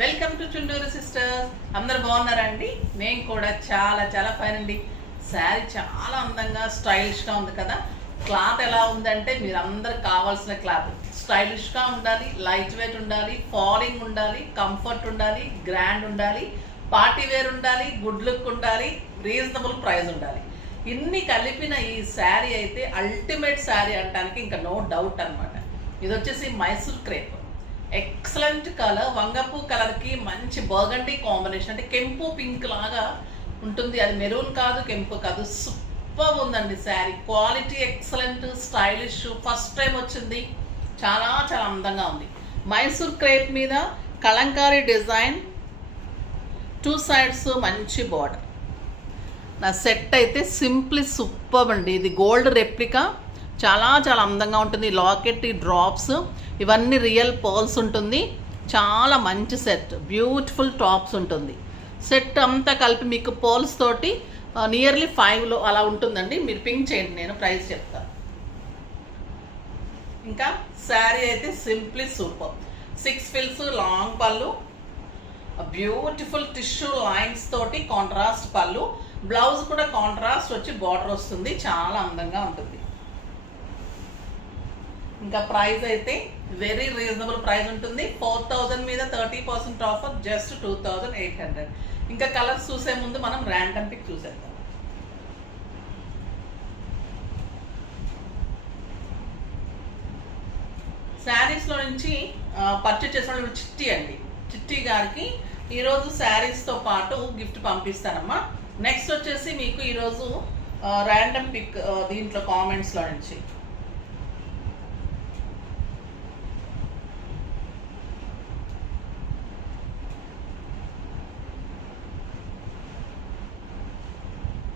Welcome to Chunduru sisters. అందరు బాగున్నారండి? నేను కూడా చాలా చాలా ఫైన్ అండి. శారీ చాలా అందంగా స్టైలిష్గా ఉంది కదా. క్లాత్ ఎలా ఉందంటే మీరు అందరికి కావాల్సిన క్లాత్. స్టైలిష్గా ఉండాలి, లైట్ వెయిట్ ఉండాలి, ఫాలింగ్ ఉండాలి, కంఫర్ట్ ఉండాలి, గ్రాండ్ ఉండాలి, పార్టీ వేర్ ఉండాలి, గుడ్ లుక్ ఉండాలి, రీజనబుల్ ప్రైస్ ఉండాలి. ఇన్ని కలిపిన ఈ శారీ అయితే అల్టిమేట్ శారీ అనడానికి ఇంకా నో డౌట్ అనమాట. ఇది వచ్చేసి మైసూర్ క్రేప్. ఎక్సలెంట్ కలర్, వంగపు కలర్కి మంచి బర్గండీ కాంబినేషన్, అంటే కెంపు పింక్ లాగా ఉంటుంది. అది మెరూన్ కాదు, కెంపు కాదు. సూపర్ ఉందండి sari. Quality excellent, stylish, first time వచ్చింది. చాలా చాలా అందంగా ఉంది. మైసూర్ క్రేప్ మీద కలంకారీ డిజైన్, 2 సైడ్స్ మంచి బార్డర్. నా సెట్ అయితే సింప్లీ సూపర్ అండి. ఇది గోల్డ్ రెప్లికా, చాలా చాలా అందంగా ఉంటుంది. లాకెట్, ఈ డ్రాప్స్ ఇవన్నీ రియల్ పర్ల్స్ ఉంటుంది. చాలా మంచి సెట్, బ్యూటిఫుల్ టాప్స్ ఉంటుంది. సెట్ అంతా కలిపి మీకు పర్ల్స్ తోటి నియర్లీ 5లో అలా ఉంటుందండి. మీరు పింక్ చేయండి, నేను ప్రైస్ చెప్తాను. ఇంకా శారీ అయితే సింప్లీ సూపర్. 6 ఫిల్స్, లాంగ్ పళ్ళు, బ్యూటిఫుల్ టిష్యూ లైన్స్ తోటి కాంట్రాస్ట్ పళ్ళు. బ్లౌజ్ కూడా కాంట్రాస్ట్ వచ్చి బార్డర్ వస్తుంది. చాలా అందంగా ఉంటుంది. ఇంకా ప్రైస్ అయితే వెరీ రీజనబుల్ ప్రైస్ ఉంటుంది. 4000 మీద 30% ఆఫర్, జస్ట్ 2800. ఇంకా కలర్స్ చూసే ముందు మనం ర్యాండమ్ పిక్ చూసేద్దాం. శారీస్లో నుంచి పర్చేస్ చేసిన చిట్టి అండి, చిట్టి గారికి ఈరోజు శారీస్తో పాటు గిఫ్ట్ పంపిస్తానమ్మా. నెక్స్ట్ వచ్చేసి మీకు ఈరోజు ర్యాండమ్ పిక్ దీంట్లో కామెంట్స్లో నుంచి.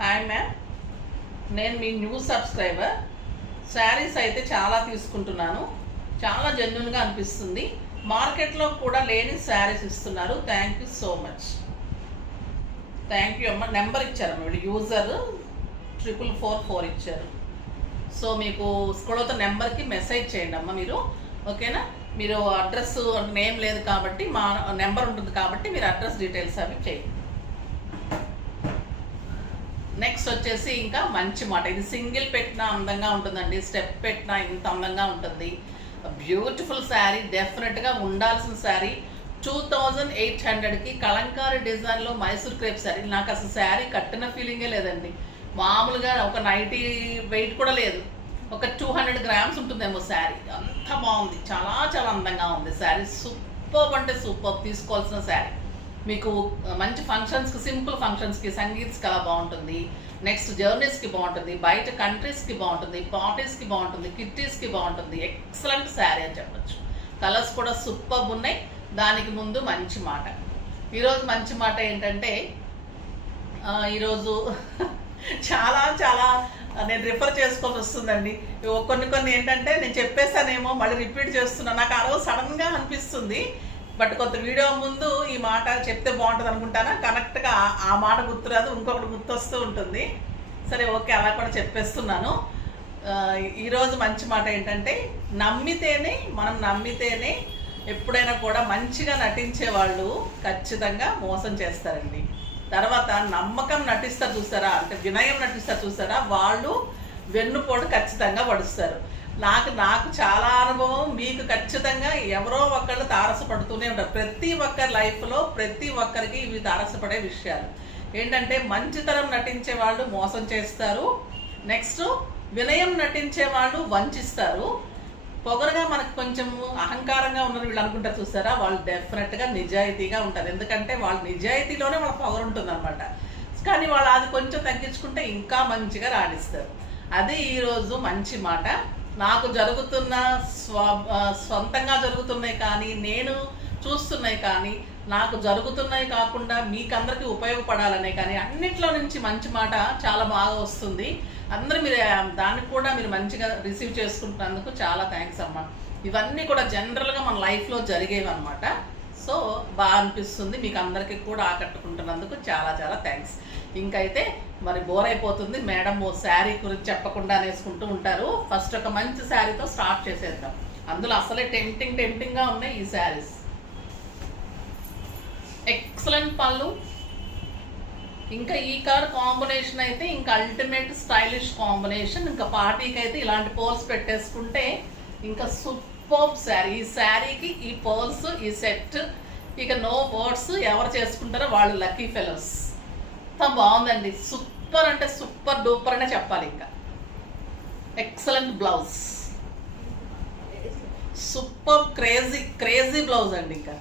హాయ్ మ్యామ్, నేను మీ న్యూ సబ్స్క్రైబర్. శారీస్ అయితే చాలా తీసుకుంటున్నాను, చాలా జెన్యున్గా అనిపిస్తుంది. మార్కెట్లో కూడా లేని శారీస్ ఇస్తున్నారు. Thank you so much. Thank you అమ్మ. నెంబర్ ఇచ్చారు మీరు, యూజర్ 4444 ఇచ్చారు. సో మీకు స్క్రోల్ అవుతున్న నెంబర్కి మెసేజ్ చేయండి అమ్మ మీరు, ఓకేనా? మీరు అడ్రస్ నేమ్ లేదు కాబట్టి మా నెంబర్ ఉంటుంది కాబట్టి మీరు అడ్రస్ డీటెయిల్స్ అవి చేయండి. నెక్స్ట్ వచ్చేసి ఇంకా మంచి మాట. ఇది సింగిల్ పెట్టినా అందంగా ఉంటుందండి, స్టెప్ పెట్టినా ఇంత అందంగా ఉంటుంది. బ్యూటిఫుల్ శారీ, డెఫినెట్గా ఉండాల్సిన శారీ. 2800కి కలంకారీ డిజైన్లో మైసూర్ క్రేప్ శారీ. నాకు అసలు శారీ కట్టిన ఫీలింగే లేదండి. మామూలుగా ఒక 90 వెయిట్ కూడా లేదు, ఒక 200 గ్రామ్స్ ఉంటుందేమో శారీ. అంత బాగుంది, చాలా చాలా అందంగా ఉంది శారీ. సూపర్ అంటే సూపర్, తీసుకోవాల్సిన శారీ. మీకు మంచి ఫంక్షన్స్కి, సింపుల్ ఫంక్షన్స్కి, సంగీత్స్కి అలా బాగుంటుంది. నెక్స్ట్ జర్నీస్కి బాగుంటుంది, బయట కంట్రీస్కి బాగుంటుంది, పార్టీస్కి బాగుంటుంది, కిట్టీస్కి బాగుంటుంది. ఎక్సలెంట్ శారీ అని చెప్పచ్చు. కలర్స్ కూడా సూపర్ ఉన్నాయి. దానికి ముందు మంచి మాట. ఈరోజు మంచి మాట ఏంటంటే ఈరోజు చాలా చాలా నేను రిఫర్ చేసుకోవాల్సి వస్తుందండి. కొన్ని ఏంటంటే నేను చెప్పేసానేమో మళ్ళీ రిపీట్ చేస్తున్నాను. నాకు ఆ రోజు సడన్గా అనిపిస్తుంది, బట్ కొంత వీడియో ముందు ఈ మాట చెప్తే బాగుంటుంది అనుకుంటానా, కరెక్ట్గా ఆ మాట గుర్తురాదు, ఇంకొకటి గుర్తొస్తూ ఉంటుంది. సరే ఓకే, అలా కూడా చెప్పేస్తున్నాను. ఈరోజు మంచి మాట ఏంటంటే, మనం నమ్మితేనే ఎప్పుడైనా కూడా మంచిగా నటించే వాళ్ళు ఖచ్చితంగా మోసం చేస్తారండి. తర్వాత నమ్మకం నటిస్తారు చూస్తారా, అంటే వినయం నటిస్తారు చూస్తారా, వాళ్ళు వెన్నుపోటు ఖచ్చితంగా పడుస్తారు. నాకు చాలా అనుభవం, మీకు ఖచ్చితంగా ఎవరో ఒకళ్ళు తారసపడుతూనే ఉంటారు. ప్రతి ఒక్కరి లైఫ్లో ప్రతి ఒక్కరికి ఇవి తారసపడే విషయాలు. ఏంటంటే మంచితనం నటించే వాళ్ళు మోసం చేస్తారు. నెక్స్ట్ వినయం నటించే వాళ్ళు వంచిస్తారు. పొగరుగా మనకు కొంచెం అహంకారంగా ఉన్నారు వీళ్ళు అనుకుంటారు చూస్తారా, వాళ్ళు డెఫినెట్గా నిజాయితీగా ఉంటారు. ఎందుకంటే వాళ్ళ నిజాయితీలోనే వాళ్ళ పొగరు ఉంటుంది అనమాట. కానీ వాళ్ళు అది కొంచెం తగ్గించుకుంటే ఇంకా మంచిగా రాణిస్తారు. అది ఈరోజు మంచి మాట. నాకు జరుగుతున్న స్వంతంగా జరుగుతున్నాయి కానీ, నేను చూస్తున్నాయి కానీ, నాకు జరుగుతున్నాయి కాకుండా మీకందరికీ ఉపయోగపడాలనే కానీ, అన్నిట్లో నుంచి మంచి మాట చాలా బాగా వస్తుంది. అందరూ మీరు దానికి కూడా మీరు మంచిగా రిసీవ్ చేసుకుంటున్నందుకు చాలా థ్యాంక్స్ అమ్మ. ఇవన్నీ కూడా జనరల్గా మన లైఫ్లో జరిగేవి అనమాట. సో బాగా అనిపిస్తుంది, మీకు అందరికీ కూడా ఆకట్టుకుంటున్నందుకు చాలా చాలా థ్యాంక్స్. ఇంకైతే మరి బోర్ అయిపోతుంది, మేడం ఓ శారీ గురించి చెప్పకుండా వేసుకుంటూ ఉంటారు. ఫస్ట్ ఒక మంచి శారీతో స్టార్ట్ చేసేద్దాం. అందులో అసలే టెంప్టింగ్గా ఉన్నాయి ఈ శారీస్. ఎక్సలెంట్ పళ్ళు. ఇంకా ఈ కలర్ కాంబినేషన్ అయితే ఇంకా అల్టిమేట్ స్టైలిష్ కాంబినేషన్. ఇంకా పార్టీకి అయితే ఇలాంటి పర్ల్స్ పెట్టేసుకుంటే ఇంకా సూపర్ శారీ. ఈ శారీకి ఈ పర్ల్స్ ఈ సెట్ ఇక నో వర్డ్స్. ఎవరు చేసుకుంటారో వాళ్ళు లక్కీ ఫెలోస్. అంత బాగుందండి. సూపర్ అంటే సూపర్ డూపర్ అనే చెప్పాలి. ఇంకా excellent blouse, super crazy blouse అండి. ఇంకా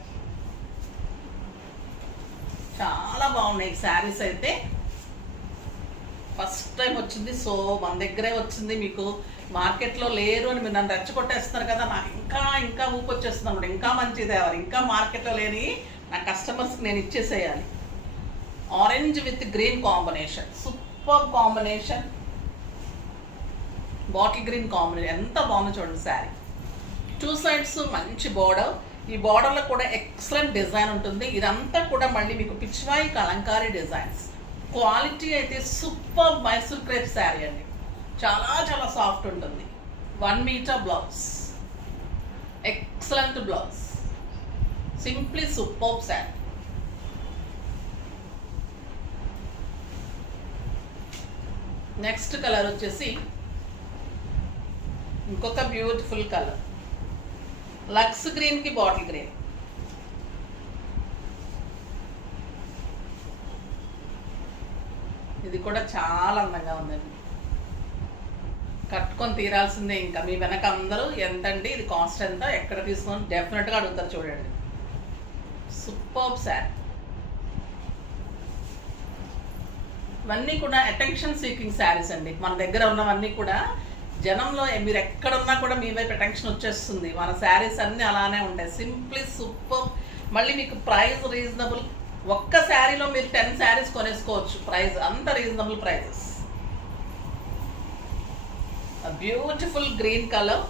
చాలా బాగున్నాయి శారీస్ అయితే. ఫస్ట్ టైం వచ్చింది, సో మన దగ్గరే వచ్చింది. మీకు మార్కెట్లో లేరు అని మీరు నన్ను రెచ్చగొట్టేస్తున్నారు కదా, నాకు ఇంకా ఊపు వచ్చేస్తుంది అన్నమాట. ఇంకా మంచిది తేవాలి, ఇంకా మార్కెట్లో లేని నా కస్టమర్స్కి నేను ఇచ్చేసేయాలి. Orange with green combination, super combination. Bottle green combination ఎంత బాగుందో చూడండి శారీ. 2 సైడ్స్ మంచి బార్డర్. ఈ బార్డర్లో కూడా ఎక్సలెంట్ డిజైన్ ఉంటుంది. ఇదంతా కూడా మళ్ళీ మీకు పిచ్వాయి కలంకారీ డిజైన్స్. క్వాలిటీ అయితే సూపర్ మైసూర్ క్రేప్ శారీ అండి. చాలా సాఫ్ట్ ఉంటుంది. 1 metre blouse, excellent blouse, simply super sari. Next colour వచ్చేసి ఇంకొక బ్యూటిఫుల్ కలర్, లక్స్ గ్రీన్ కి బాటిల్ గ్రీన్. ఇది కూడా చాలా అందంగా ఉందండి. కట్టుకొని తీరాల్సిందే. ఇంకా మీ వెనక అందరూ ఎంతండి, ఇది కాస్ట్ ఎంత, ఎక్కడ తీసుకొని డెఫినెట్గా అడుగుతారు. చూడండి సూపర్ శారీ. ఇవన్నీ కూడా అటెన్షన్ సీకింగ్ శారీస్ అండి. మన దగ్గర ఉన్నవన్నీ కూడా జనంలో మీరు ఎక్కడున్నా కూడా మీ వైపు అటెన్షన్ వచ్చేస్తుంది. మన శారీస్ అన్నీ అలానే ఉంటాయి. Simply super. మళ్ళీ మీకు ప్రైస్ రీజనబుల్. ఒక్క శారీలో మీరు 10 శారీస్ కొనేసుకోవచ్చు. ప్రైస్ అంత reasonable prices. Beautiful green colour,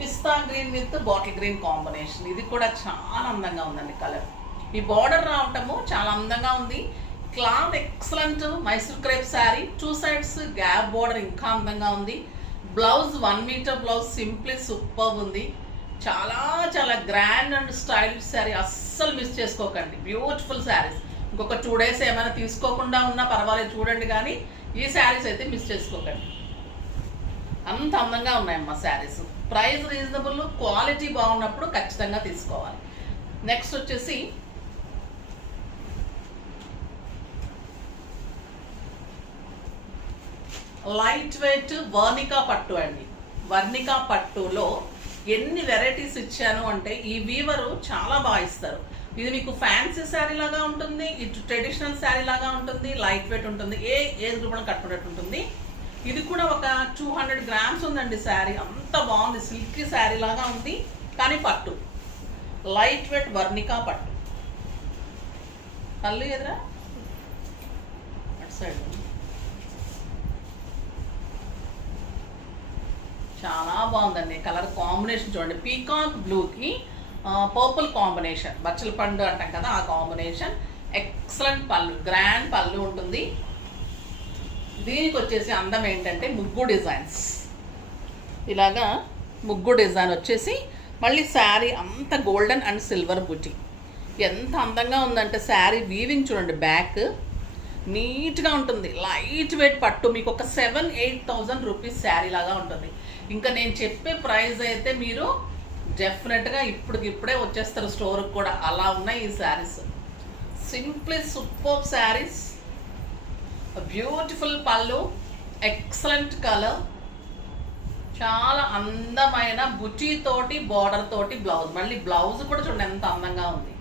పిస్తా green with bottle green combination. ఇది కూడా చాలా అందంగా ఉందండి కలర్. ఈ బార్డర్ రావటము చాలా అందంగా ఉంది. Cloth excellent Mysore crepe sari. 2 sides gap border ఇంకా అందంగా ఉంది. Blouse 1 metre blouse, simply super ఉంది. చాలా గ్రాండ్ అండ్ స్టైలిష్ శారీ. అస్సలు మిస్ చేసుకోకండి. బ్యూటిఫుల్ శారీస్. ఇంకొక 2 డేస్ ఏమైనా తీసుకోకుండా ఉన్నా పర్వాలేదు, చూడండి. కానీ ఈ శారీస్ అయితే మిస్ చేసుకోకండి. అంత అందంగా ఉన్నాయమ్మా శారీస్. ప్రైస్ రీజనబుల్, క్వాలిటీ బాగున్నప్పుడు ఖచ్చితంగా తీసుకోవాలి. నెక్స్ట్ వచ్చేసి లైట్ వెయిట్ వర్ణికా పట్టు అండి. వర్ణికా పట్టులో ఎన్ని వెరైటీస్ ఇచ్చాను అంటే, ఈ వీవరు చాలా బాగా ఇస్తారు. ఇది మీకు ఫ్యాన్సీ శారీ లాగా ఉంటుంది, ఇటు ట్రెడిషనల్ శారీ లాగా ఉంటుంది, లైట్ వెయిట్ ఉంటుంది, ఏ ఏజ్ గ్రూప్ కట్టుకున్నట్టు ఉంటుంది. ఇది కూడా ఒక 200 గ్రామ్స్ ఉందండి శారీ. అంత బాగుంది. సిల్కీ శారీ లాగా ఉంది కానీ పట్టు. లైట్ వెయిట్ వర్ణికా పట్టు. కళ్ళు ఎదురా అటు సైడ్ చాలా బాగుందండి. కలర్ కాంబినేషన్ చూడండి. పీకాక్ బ్లూకి పర్పుల్ కాంబినేషన్, బచ్చల పండు అంటాం కదా ఆ కాంబినేషన్. ఎక్సలెంట్ పళ్ళు, గ్రాండ్ పళ్ళు ఉంటుంది. దీనికి వచ్చేసి అందం ఏంటంటే ముగ్గు డిజైన్స్. ఇలాగా ముగ్గు డిజైన్ వచ్చేసి మళ్ళీ శారీ అంత గోల్డెన్ అండ్ సిల్వర్ బుటీ. ఎంత అందంగా ఉందంటే శారీ వీవింగ్ చూడండి. బ్యాక్ నీట్గా ఉంటుంది. లైట్ వెయిట్ పట్టు. మీకు ఒక 7,000-8,000 రూపీస్ శారీ లాగా ఉంటుంది. ఇంకా నేను చెప్పే ప్రైస్ అయితే మీరు డెఫినెట్గా ఇప్పుడే వచ్చేస్తారు స్టోర్కి కూడా. అలా ఉన్నాయి ఈ saris. Simply super saris. Beautiful పళ్ళు, ఎక్సలెంట్ కలర్, చాలా అందమైన బుటీ తోటి బార్డర్ తోటి బ్లౌజ్. మళ్ళీ బ్లౌజ్ కూడా చూడండి ఎంత అందంగా ఉంది.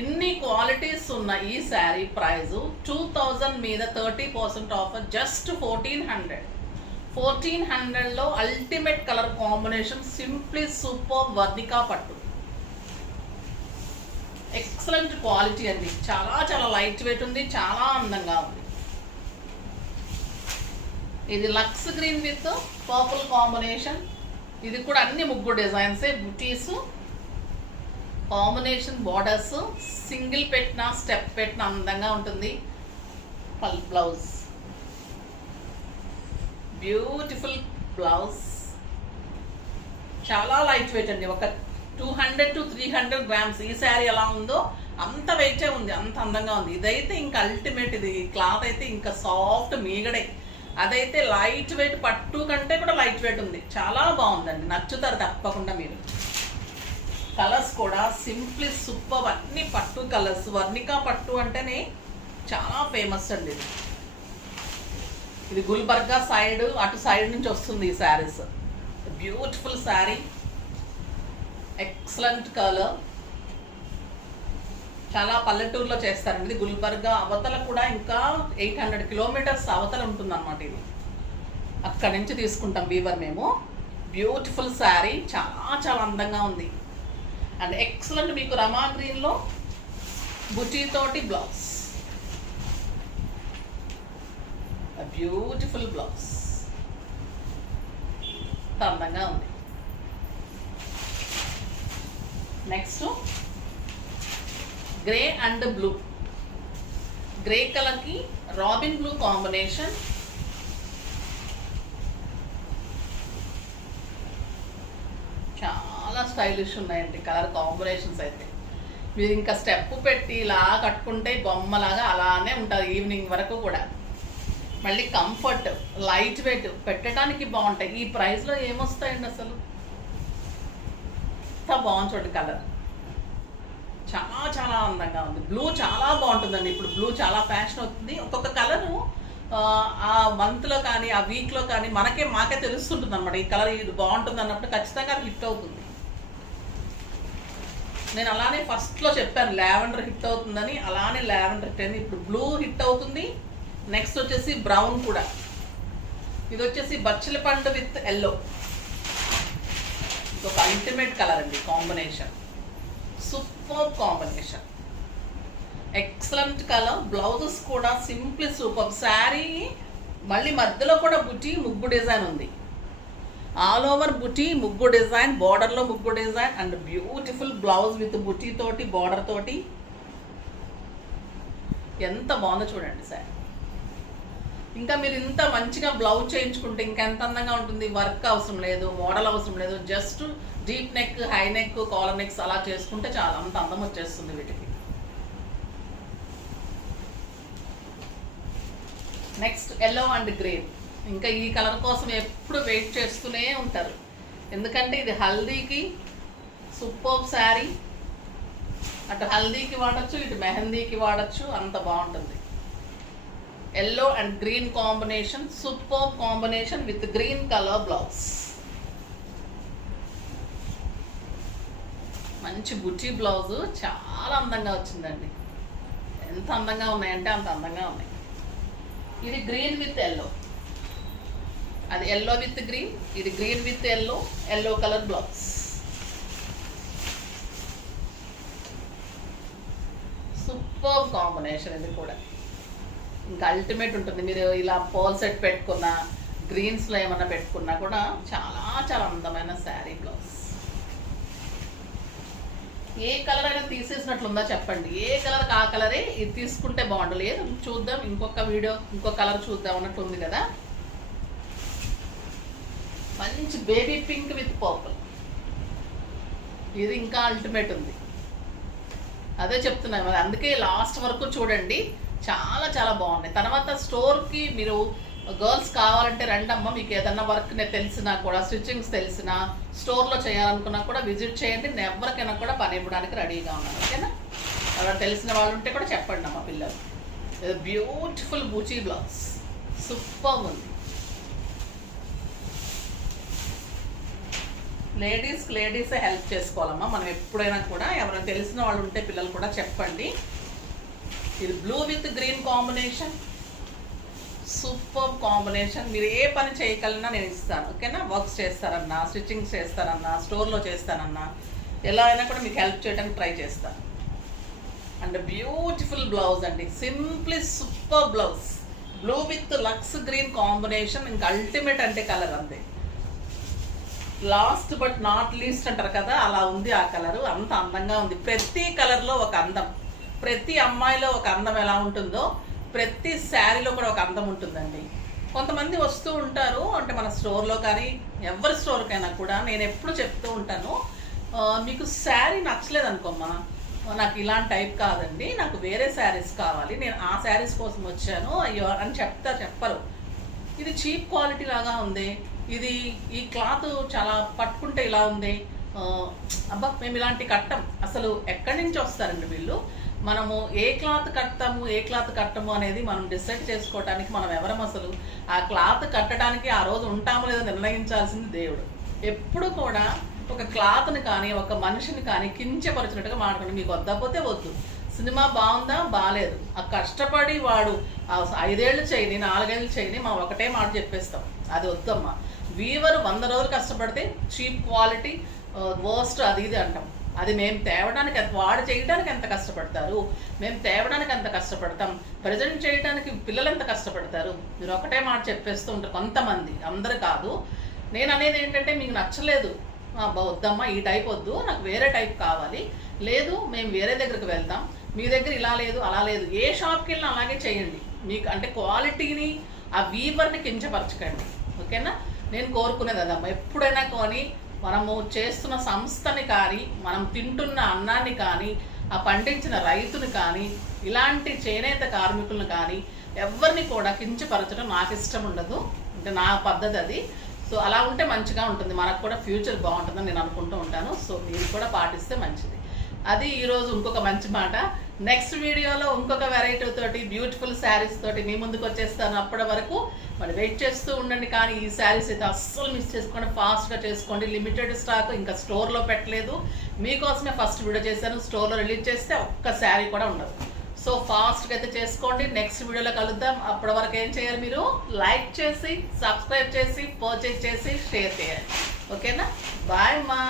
ఇన్ని క్వాలిటీస్ ఉన్న ఈ శారీ ప్రైజు 2000 మీద 30% ఆఫర్, జస్ట్ 1400లో ultimate colour combination. Simply super Varnika పట్టు. ఎక్సలెంట్ క్వాలిటీ అండి. చాలా లైట్ వెయిట్ ఉంది, చాలా అందంగా ఉంది. ఇది lux green with purple combination. ఇది కూడా అన్ని ముగ్గు డిజైన్సే. బుటీస్ కాంబినేషన్, బార్డర్స్, సింగిల్ పెట్టిన స్టెప్ పెట్టిన అందంగా ఉంటుంది. Blouse beautiful blouse. చాలా లైట్ వెయిట్ అండి. ఒక 200 to 300 grams. ఈ శారీ ఎలా ఉందో అంత వెయిటే ఉంది, అంత అందంగా ఉంది. ఇదైతే ఇంకా అల్టిమేట్. ఇది క్లాత్ అయితే ఇంకా సాఫ్ట్ మీగడే. అదైతే లైట్ వెయిట్, పట్టు కంటే కూడా లైట్ వెయిట్ ఉంది. చాలా బాగుందండి, నచ్చుతారు తప్పకుండా మీరు. కలర్స్ కూడా సింప్లీ సూపర్, అన్ని పట్టు కలర్స్. వర్ణికా పట్టు అంటేనే చాలా ఫేమస్ అండి. ఇది గుల్బర్గా సైడ్, అటు సైడ్ నుంచి వస్తుంది ఈ saris. Beautiful sari, excellent colour. చాలా పల్లెటూరులో చేస్తారండి. ఇది గుల్బర్గా అవతల కూడా ఇంకా 800 కిలోమీటర్స్ అవతల ఉంటుందన్నమాట. ఇది అక్కడి నుంచి తీసుకుంటాం వీవర్ మేము. బ్యూటిఫుల్ శారీ, చాలా చాలా అందంగా ఉంది అండ్ ఎక్సలెంట్. మీకు రమా గ్రీన్లో బుటీతోటి బ్లౌజ్, బ్యూటిఫుల్ బ్లౌజ్, అందంగా ఉంది. Next grey and blue, grey కలర్కి రాబిన్ బ్లూ కాంబినేషన్. చాలా స్టైలిష్ ఉన్నాయండి కలర్ కాంబినేషన్స్ అయితే. మీరు ఇంకా స్టెప్ పెట్టి ఇలా కట్టుకుంటే బొమ్మలాగా అలానే ఉంటుంది ఈవినింగ్ వరకు కూడా. మళ్ళీ కంఫర్ట్, లైట్ వెయిట్, పెట్టడానికి బాగుంటాయి. ఈ ప్రైస్లో ఏమొస్తాయండి అసలు? ఎంత బాగుంది చూడండి కలర్, చాలా చాలా అందంగా ఉంది. బ్లూ చాలా బాగుంటుందండి. ఇప్పుడు బ్లూ చాలా ఫ్యాషన్ అవుతుంది. ఒక్కొక్క కలరు ఆ మంత్లో కానీ ఆ వీక్లో కానీ మాకే తెలుస్తుంటుంది అనమాట. ఈ కలర్ ఇది బాగుంటుంది అన్నప్పుడు ఖచ్చితంగా అది హిట్ అవుతుంది. నేను అలానే ఫస్ట్లో చెప్పాను లావెండర్ హిట్ అవుతుందని, అలానే లావెండర్ హిట్ అయింది. ఇప్పుడు బ్లూ హిట్ అవుతుంది. నెక్స్ట్ వచ్చేసి బ్రౌన్ కూడా. ఇది వచ్చేసి బచ్చల పండు విత్ ఎల్లో. ఇది ఒక అల్టిమేట్ కలర్ అండి combination, super combination, excellent colour. Blouses కూడా సింప్లీ సూపర్. శారీ మళ్ళీ మధ్యలో కూడా బుటీ ముగ్గు డిజైన్ ఉంది. ఆల్ ఓవర్ బుటీ ముగ్గు డిజైన్, బార్డర్లో ముగ్గు design and beautiful blouse with బుటీ తోటి, బార్డర్ తోటి. ఎంత బాగుందో చూడండి సార్. ఇంకా మీరు ఇంత మంచిగా బ్లౌజ్ చేయించుకుంటే ఇంకెంత అందంగా ఉంటుంది. వర్క్ అవసరం లేదు, మోడల్ అవసరం లేదు. Just deep neck, high neck, caller next అలా చేసుకుంటే చాలా అంత అందం వచ్చేస్తుంది వీటికి. Next yellow and green. ఇంకా ఈ కలర్ కోసం ఎప్పుడు వెయిట్ చేస్తూనే ఉంటారు, ఎందుకంటే ఇది హల్దీకి సూపర్ శారీ. అటు హల్దీకి వాడచ్చు, ఇటు మెహందీకి వాడచ్చు, అంత బాగుంటుంది. Yellow and green combination, super combination with green colour blouse. మంచి బుటీ బ్లౌజ్, చాలా అందంగా వచ్చిందండి. ఎంత అందంగా ఉన్నాయంటే అంత అందంగా ఉన్నాయి. ఇది గ్రీన్ విత్ ఎల్లో, అది ఎల్లో విత్ గ్రీన్, ఇది green with yellow, yellow colour blouse. Super combination ఇది కూడా. ఇంకా అల్టిమేట్ ఉంటుంది. మీరు ఇలా పోల్ సెట్ పెట్టుకున్నా, గ్రీన్స్లో ఏమన్నా పెట్టుకున్నా కూడా చాలా చాలా అందమైన శారీ బ్లౌజ్. ఏ కలర్ అయినా తీసేసినట్లుందా చెప్పండి. ఏ కలర్ ఆ కలరే ఇది తీసుకుంటే బాగుంటుంది. లేదు చూద్దాం, ఇంకొక వీడియో ఇంకో కలర్ చూద్దాం అన్నట్టు ఉంది కదా. మంచి బేబీ పింక్ విత్ పర్పుల్, ఇది ఇంకా అల్టిమేట్ ఉంది. అదే చెప్తున్నాను మరి, అందుకే లాస్ట్ వరకు చూడండి, చాలా చాలా బాగున్నాయి. తర్వాత స్టోర్కి మీరు గర్ల్స్ కావాలంటే రండమ్మ, మీకు ఏదన్నా వర్క్ తెలిసినా కూడా, స్టిచ్చింగ్స్ తెలిసినా, స్టోర్లో చేయాలనుకున్నా కూడా విజిట్ చేయండి. నేను ఎవరికైనా కూడా పని ఇవ్వడానికి రెడీగా ఉన్నాను, ఓకేనా? ఎవరైనా తెలిసిన వాళ్ళు ఉంటే కూడా చెప్పండి అమ్మ పిల్లలు. బ్యూటిఫుల్ బూచీ బ్లౌజ్, సూపర్ ఉంది. లేడీసే హెల్ప్ చేసుకోవాలమ్మా మనం ఎప్పుడైనా కూడా. ఎవరైనా తెలిసిన వాళ్ళు ఉంటే పిల్లలు కూడా చెప్పండి. ఇది blue with green combination, super combination. మీరు ఏ పని చేయగలనా నేను ఇస్తాను, ఓకేనా? వర్క్స్ చేస్తారన్నా, స్టిచ్చింగ్స్ చేస్తారన్నా, స్టోర్లో చేస్తానన్నా, ఎలా అయినా కూడా మీకు హెల్ప్ చేయడానికి ట్రై చేస్తాను. అండ్ బ్యూటిఫుల్ బ్లౌజ్ అండి, simply super blouse. Blue with lux green combination, ఇంకా అల్టిమేట్ అంటే కలర్ అంతే. లాస్ట్ బట్ నాట్ లీస్ట్ అంటారు కదా, అలా ఉంది ఆ కలరు. అంత అందంగా ఉంది. ప్రతి కలర్లో ఒక అందం, ప్రతి అమ్మాయిలో ఒక అందం ఎలా ఉంటుందో ప్రతి శారీలో కూడా ఒక అందం ఉంటుందండి. కొంతమంది వస్తూ ఉంటారు అంటే మన స్టోర్లో కానీ ఎవరి స్టోర్కైనా కూడా నేను ఎప్పుడు చెప్తూ ఉంటాను, మీకు శారీ నచ్చలేదు అనుకోమ్మా, నాకు ఇలాంటి టైప్ కాదండి, నాకు వేరే శారీస్ కావాలి, నేను ఆ శారీస్ కోసం వచ్చాను అయ్యో అని చెప్పరు. ఇది చీప్ క్వాలిటీ లాగా ఉంది, ఇది ఈ క్లాత్ చాలా పట్టుకుంటే ఇలా ఉంది, అబ్బా మేము ఇలాంటి కట్టం. అసలు ఎక్కడి నుంచి వస్తారండి వీళ్ళు? మనము ఏ క్లాత్ కట్టము అనేది మనం డిసైడ్ చేసుకోవడానికి మనం ఎవరం? అసలు ఆ క్లాత్ కట్టడానికి ఆ రోజు ఉంటామో లేదో నిర్ణయించాల్సింది దేవుడు. ఎప్పుడు కూడా ఒక క్లాత్ని కానీ ఒక మనిషిని కానీ కించపరిచినట్టుగా మాట్లాడండి. మీకు వద్దపోతే వద్దు, సినిమా బాగుందా బాగాలేదు, ఆ కష్టపడి వాడు 5 ఏళ్ళు చేయని 4 ఏళ్ళు చేయని మనం ఒకటే మాట చెప్పేస్తాం, అది వద్దమ్మా. వీవర్ 100 రోజులు కష్టపడితే చీప్ క్వాలిటీ వర్స్ట్ అది ఇది అంటాం. అది మేము తేవడానికి వాడు చేయడానికి ఎంత కష్టపడతారు, మేము తేవడానికి ఎంత కష్టపడతాం, ప్రజెంట్ చేయడానికి పిల్లలు ఎంత కష్టపడతారు, మీరు ఒకటే మాట చెప్పేస్తూ ఉంటారు కొంతమంది, అందరు కాదు. నేను అనేది ఏంటంటే మీకు నచ్చలేదు వద్దమ్మా, ఈ టైప్ వద్దు, నాకు వేరే టైప్ కావాలి, లేదు మేము వేరే దగ్గరికి వెళ్తాం, మీ దగ్గర ఇలా లేదు అలా లేదు, ఏ షాప్కి వెళ్ళినా అలాగే చేయండి. మీకు అంటే క్వాలిటీని ఆ వీవర్ని కించపరచకండి, ఓకేనా? నేను కోరుకునేది అదమ్మా. ఎప్పుడైనా కానీ మనము చేస్తున్న సంస్థని కానీ, మనం తింటున్న అన్నాన్ని కానీ, ఆ పండించిన రైతుని కానీ, ఇలాంటి చేనేత కార్మికులను కానీ ఎవరిని కూడా కించపరచడం నాకు ఇష్టం ఉండదు, అంటే నా పద్ధతి అది. సో అలా ఉంటే మంచిగా ఉంటుంది, మనకు కూడా ఫ్యూచర్ బాగుంటుందని నేను అనుకుంటూ ఉంటాను. సో మీరు కూడా పాటిస్తే మంచిది. అది ఈరోజు ఇంకొక మంచి మాట. నెక్స్ట్ వీడియోలో ఇంకొక వెరైటీ తోటి బ్యూటిఫుల్ శారీస్ తోటి మీ ముందుకు వచ్చేస్తాను. అప్పటి వరకు మరి వెయిట్ చేస్తూ ఉండండి. కానీ ఈ శారీస్ అయితే అస్సలు మిస్ చేసుకోండి, ఫాస్ట్గా చేసుకోండి. లిమిటెడ్ స్టాక్, ఇంకా స్టోర్లో పెట్టలేదు, మీకోసమే ఫస్ట్ వీడియో చేశాను. స్టోర్లో రిలీజ్ చేస్తే ఒక్క శారీ కూడా ఉండదు. సో ఫాస్ట్గా అయితే చేసుకోండి. నెక్స్ట్ వీడియోలో కలుద్దాం. అప్పటి వరకు ఏం చేయాలి, మీరు లైక్ చేసి సబ్స్క్రైబ్ చేసి పర్చేజ్ చేసి షేర్ చేయాలి, ఓకేనా? బాయ్ మా.